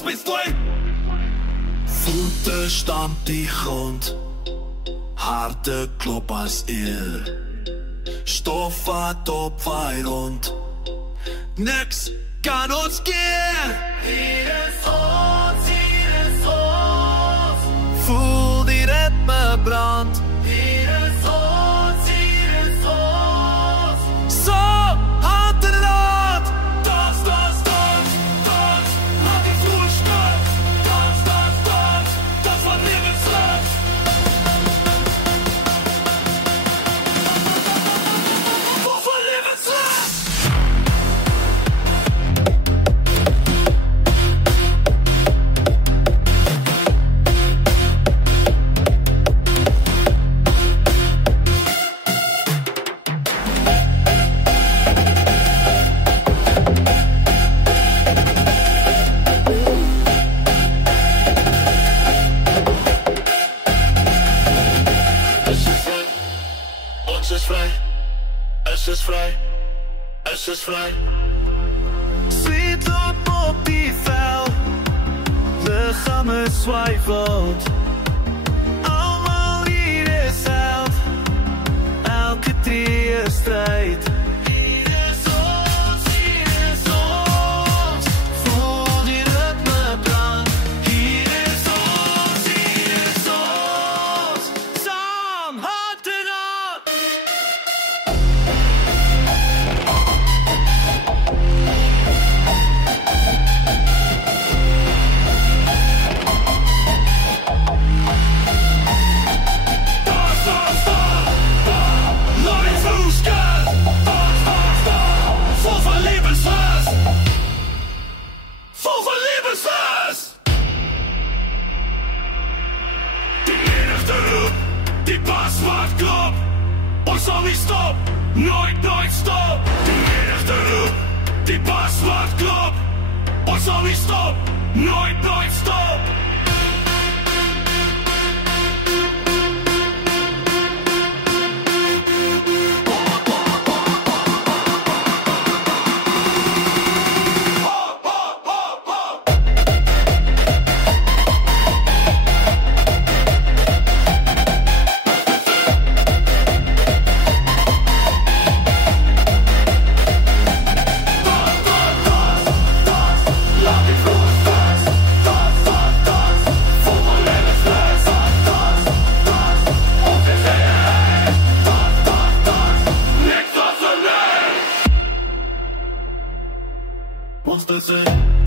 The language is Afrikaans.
was bist du? Voeten stammt die grond, harde klop als eer. Stof wat op wij rond, niks kan ons keer. Hier is ons, hier is ons. Voel die ritme brand. Hier is ons, hier is ons. Zo, hand in hand. Dans, dans, dans, dans. Laat die vloer staan. Dans, dans, dans. Das war Lebenslauf. Wovon Lebenslauf? Es is vrij. Sweet loop op die vel, lichamen zwijfelt. Allemaal hier is held, elke tree is strijd. Hier is ons, hier is ons. Voel die ritme brand. Hier is ons, hier is ons. Saam, hand in hand. Die Bass macht Klopp, und so wie Stop, nooit stop. Die menigte roep, die Bass macht Klopp, und so wie Stop, nooit stop. What's the say?